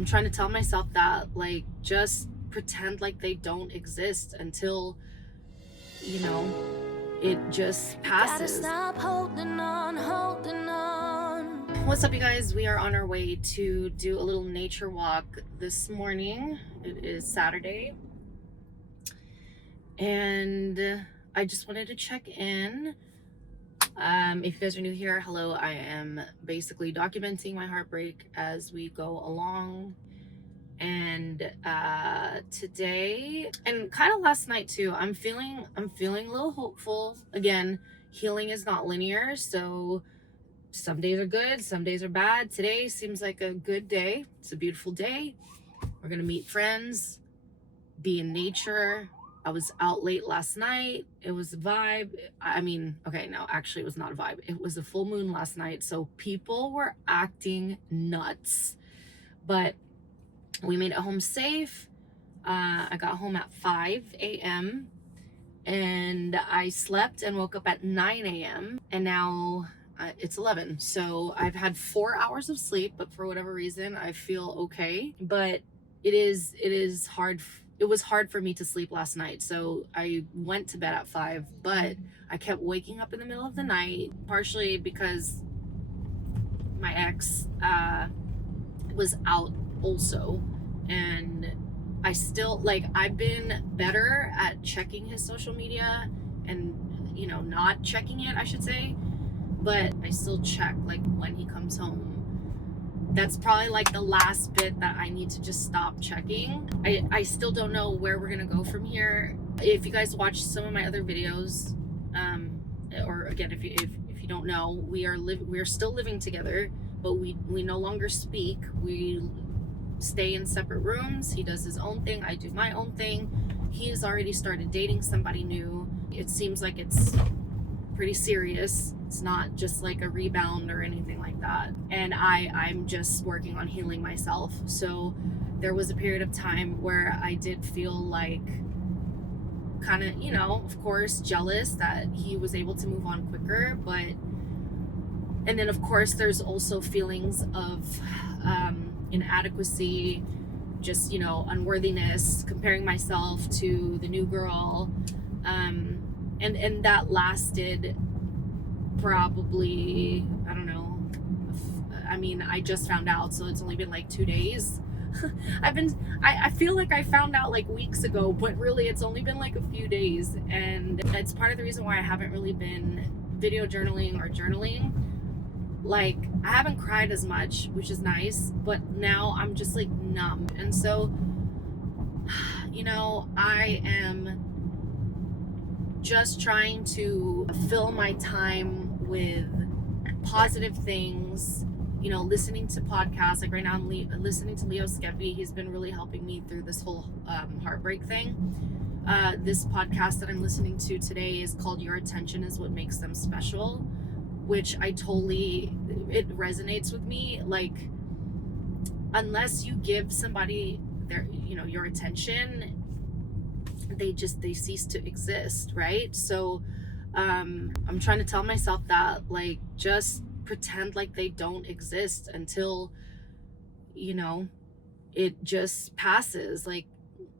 I'm trying to tell myself that, like, just pretend like they don't exist until, you know, it just passes. Stop holding on, holding on. What's up, you guys? We are on our way to do a little nature walk this morning. It is Saturday. And I just wanted to check in. If you guys are new here, hello. I am basically documenting my heartbreak as we go along. And today, and kind of last night too, I'm feeling a little hopeful. Again, healing is not linear, so some days are good, some days are bad. Today seems like a good day. It's a beautiful day. We're gonna meet friends, be in nature. I was out late last night. It was a vibe. I mean, okay, no, actually it was not a vibe. It was a full moon last night, so people were acting nuts. But we made it home safe. I got home at 5 a.m. and I slept and woke up at 9 a.m. and now it's 11. So I've had 4 hours of sleep, but for whatever reason, I feel okay. But it is hard. It was hard for me to sleep last night. So I went to bed at 5, but I kept waking up in the middle of the night, partially because my ex was out also. And I still, like, I've been better at checking his social media and, you know, not checking it, I should say. But I still check, like, when he comes home. That's probably like the last bit that I need to just stop checking. I still don't know where we're gonna go from here. If you guys watch some of my other videos, or again, if you don't know, we are still living together, but we no longer speak. We stay in separate rooms. He does his own thing, I do my own thing. He has already started dating somebody new. It seems like it's pretty serious. It's not just like a rebound or anything like that. And I'm just working on healing myself. So there was a period of time where I did feel like kind of, you know, of course, jealous that he was able to move on quicker. And then of course there's also feelings of inadequacy, just, you know, unworthiness, comparing myself to the new girl. And that lasted probably, I don't know, I mean, I just found out, so it's only been like 2 days. I feel like I found out like weeks ago, but really it's only been like a few days. And it's part of the reason why I haven't really been video journaling or journaling. Like, I haven't cried as much, which is nice, but now I'm just like numb. And so, you know, I am just trying to fill my time with positive things, you know, listening to podcasts. Like right now I'm listening to Leo Skepi. He's been really helping me through this whole heartbreak thing. This podcast that I'm listening to today is called Your Attention Is What Makes Them Special, which it resonates with me. Like, unless you give somebody their, you know, your attention, they cease to exist, right? So I'm trying to tell myself that, like, just pretend like they don't exist until, you know, it just passes. Like,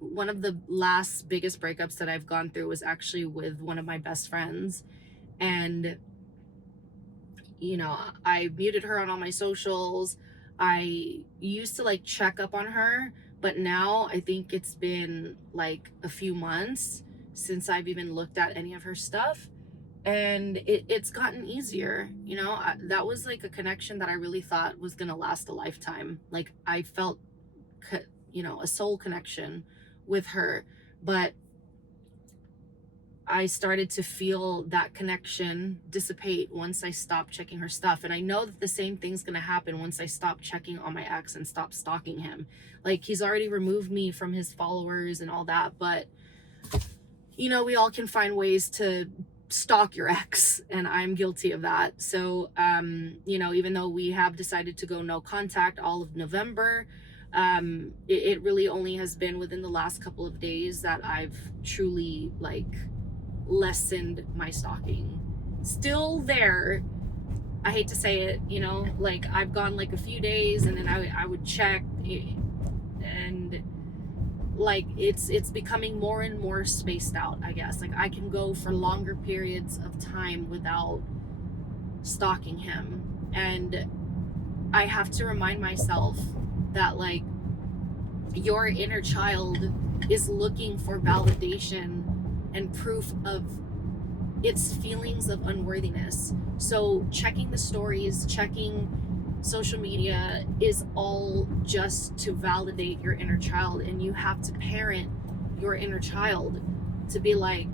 one of the last biggest breakups that I've gone through was actually with one of my best friends. And, you know, I muted her on all my socials. I used to like check up on her, but now I think it's been like a few months since I've even looked at any of her stuff. And it's gotten easier. You know, that was like a connection that I really thought was going to last a lifetime. Like, I felt, you know, a soul connection with her. But I started to feel that connection dissipate once I stopped checking her stuff. And I know that the same thing's going to happen once I stop checking on my ex and stop stalking him. Like, he's already removed me from his followers and all that. But, you know, we all can find ways to stalk your ex, and I'm guilty of that. So, you know, even though we have decided to go no contact all of November, it really only has been within the last couple of days that I've truly, like, lessened my stalking. Still there, I hate to say it, you know, like, I've gone like a few days and then I would check, and like it's becoming more and more spaced out, I guess. Like I can go for longer periods of time without stalking him, and I have to remind myself that like your inner child is looking for validation and proof of its feelings of unworthiness. So checking the stories, checking social media is all just to validate your inner child, and you have to parent your inner child to be like,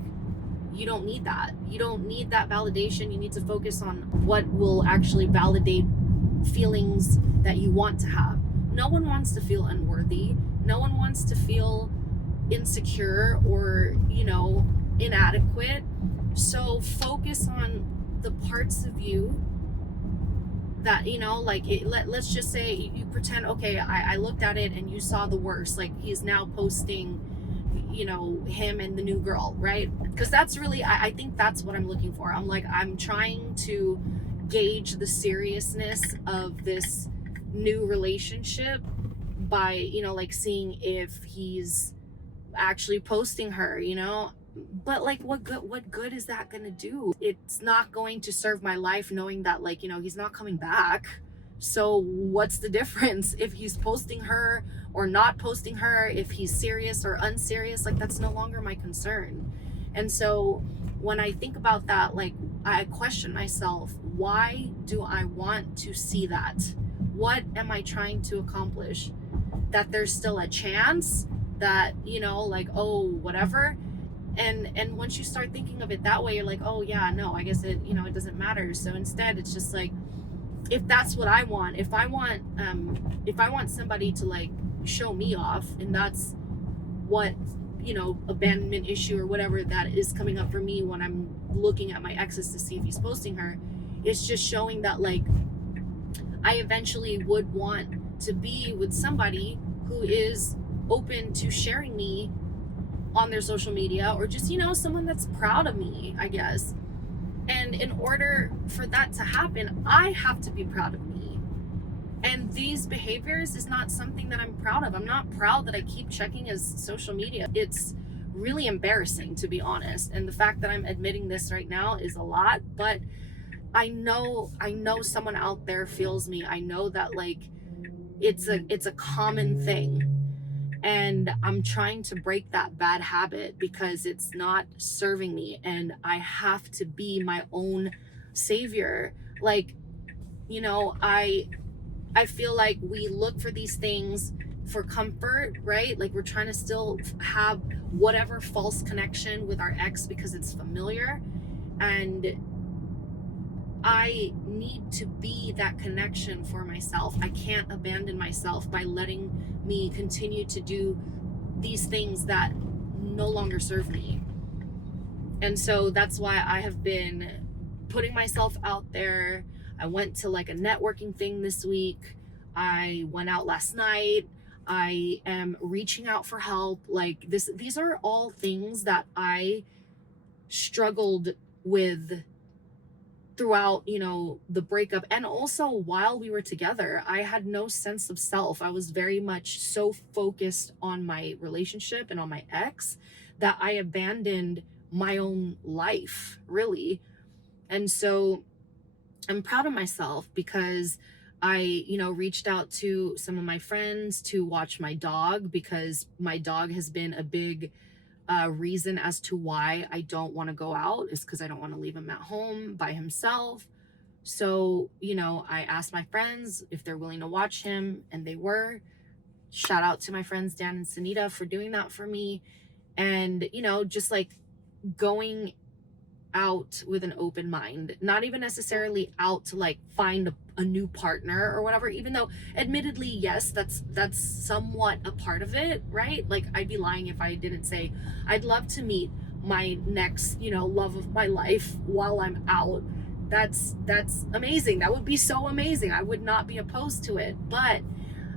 you don't need that. You don't need that validation. You need to focus on what will actually validate feelings that you want to have. No one wants to feel unworthy. No one wants to feel insecure or, inadequate. So focus on the parts of you that, let's just say you pretend, okay, I looked at it and you saw the worst. Like he's now posting, him and the new girl, right? Because that's really, I think that's what I'm looking for. I'm trying to gauge the seriousness of this new relationship by, seeing if he's actually posting her, but like what good is that gonna do? It's not going to serve my life knowing that, like, he's not coming back. So what's the difference if he's posting her or not posting her, if he's serious or unserious? Like that's no longer my concern. And so when I think about that, like I question myself, why do I want to see that? What am I trying to accomplish? That there's still a chance that, like, oh, whatever. And once you start thinking of it that way, you're like, oh yeah, no, I guess it, it doesn't matter. So instead it's just like, if that's what I want, if I want somebody to like show me off, and that's what, abandonment issue or whatever that is coming up for me when I'm looking at my exes to see if he's posting her, it's just showing that like I eventually would want to be with somebody who is open to sharing me on their social media, or just, someone that's proud of me, I guess. And in order for that to happen, I have to be proud of me. And these behaviors is not something that I'm proud of. I'm not proud that I keep checking his social media. It's really embarrassing, to be honest. And the fact that I'm admitting this right now is a lot, but I know someone out there feels me. I know that like it's a common thing. And I'm trying to break that bad habit because it's not serving me, and I have to be my own savior. Like, I feel like we look for these things for comfort, right? Like we're trying to still have whatever false connection with our ex because it's familiar. And I need to be that connection for myself. I can't abandon myself by letting me continue to do these things that no longer serve me. And so that's why I have been putting myself out there. I went to like a networking thing this week. I went out last night. I am reaching out for help. Like these are all things that I struggled with throughout, the breakup, and also while we were together. I had no sense of self. I was very much so focused on my relationship and on my ex that I abandoned my own life, really. And so I'm proud of myself because I, reached out to some of my friends to watch my dog, because my dog has been a big reason as to why I don't want to go out, is because I don't want to leave him at home by himself. So, I asked my friends if they're willing to watch him, and they were. Shout out to my friends Dan and Sunita for doing that for me. And, just like going out with an open mind, not even necessarily out to like find a new partner or whatever, even though admittedly, yes, that's somewhat a part of it, right? Like I'd be lying if I didn't say I'd love to meet my next, love of my life while I'm out. That's amazing. That would be so amazing. I would not be opposed to it. But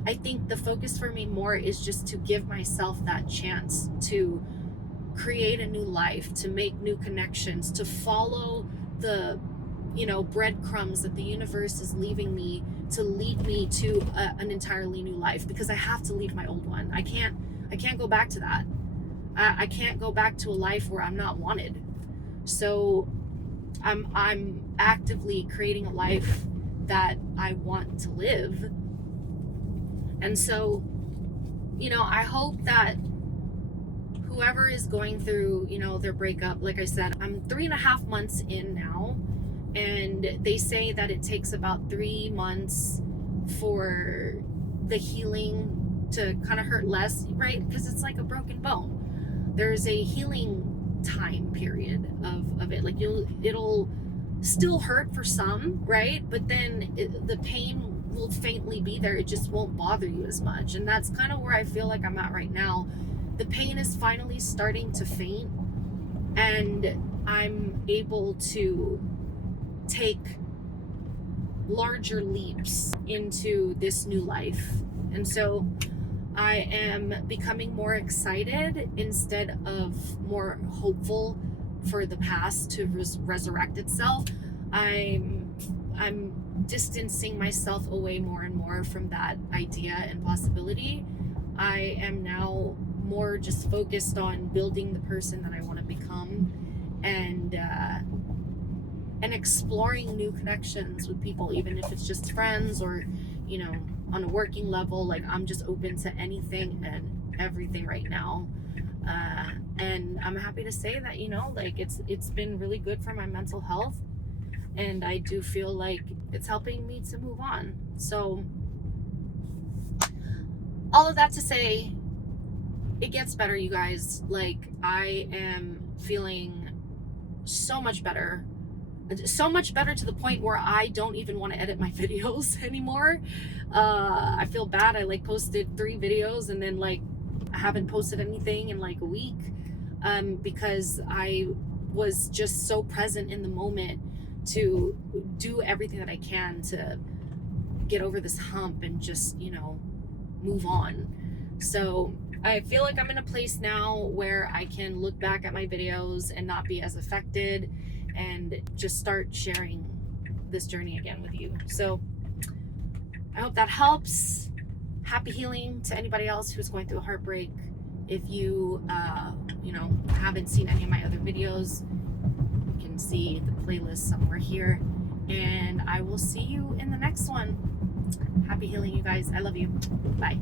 I think the focus for me more is just to give myself that chance to create a new life, to make new connections, to follow the breadcrumbs that the universe is leaving me to lead me to an entirely new life, because I have to leave my old one. I can't go back to that. I can't go back to a life where I'm not wanted. So I'm actively creating a life that I want to live. And so, you know, I hope that whoever is going through, you know, their breakup, like I said, I'm 3.5 months in now, and they say that it takes about 3 months for the healing to kind of hurt less, right? Because it's like a broken bone. There's a healing time period of it. Like it'll still hurt for some, right? But then the pain will faintly be there. It just won't bother you as much. And that's kind of where I feel like I'm at right now. The pain is finally starting to faint, and I'm able to take larger leaps into this new life. And so I am becoming more excited instead of more hopeful for the past to resurrect itself. I'm distancing myself away more and more from that idea and possibility. I am now more just focused on building the person that I want to become, and exploring new connections with people, even if it's just friends or, you know, on a working level. Like, I'm just open to anything and everything right now. And I'm happy to say that, you know, like it's been really good for my mental health, and I do feel like it's helping me to move on. So all of that to say, it gets better, you guys. Like, I am feeling so much better to the point where I don't even want to edit my videos anymore. I feel bad. I like posted 3 videos and then like I haven't posted anything in like a week, because I was just so present in the moment to do everything that I can to get over this hump and just, you know, move on. So I feel like I'm in a place now where I can look back at my videos and not be as affected, and just start sharing this journey again with you. So I hope that helps. Happy healing to anybody else who's going through a heartbreak. If you, you know, haven't seen any of my other videos, you can see the playlist somewhere here. And I will see you in the next one. Happy healing, you guys. I love you. Bye.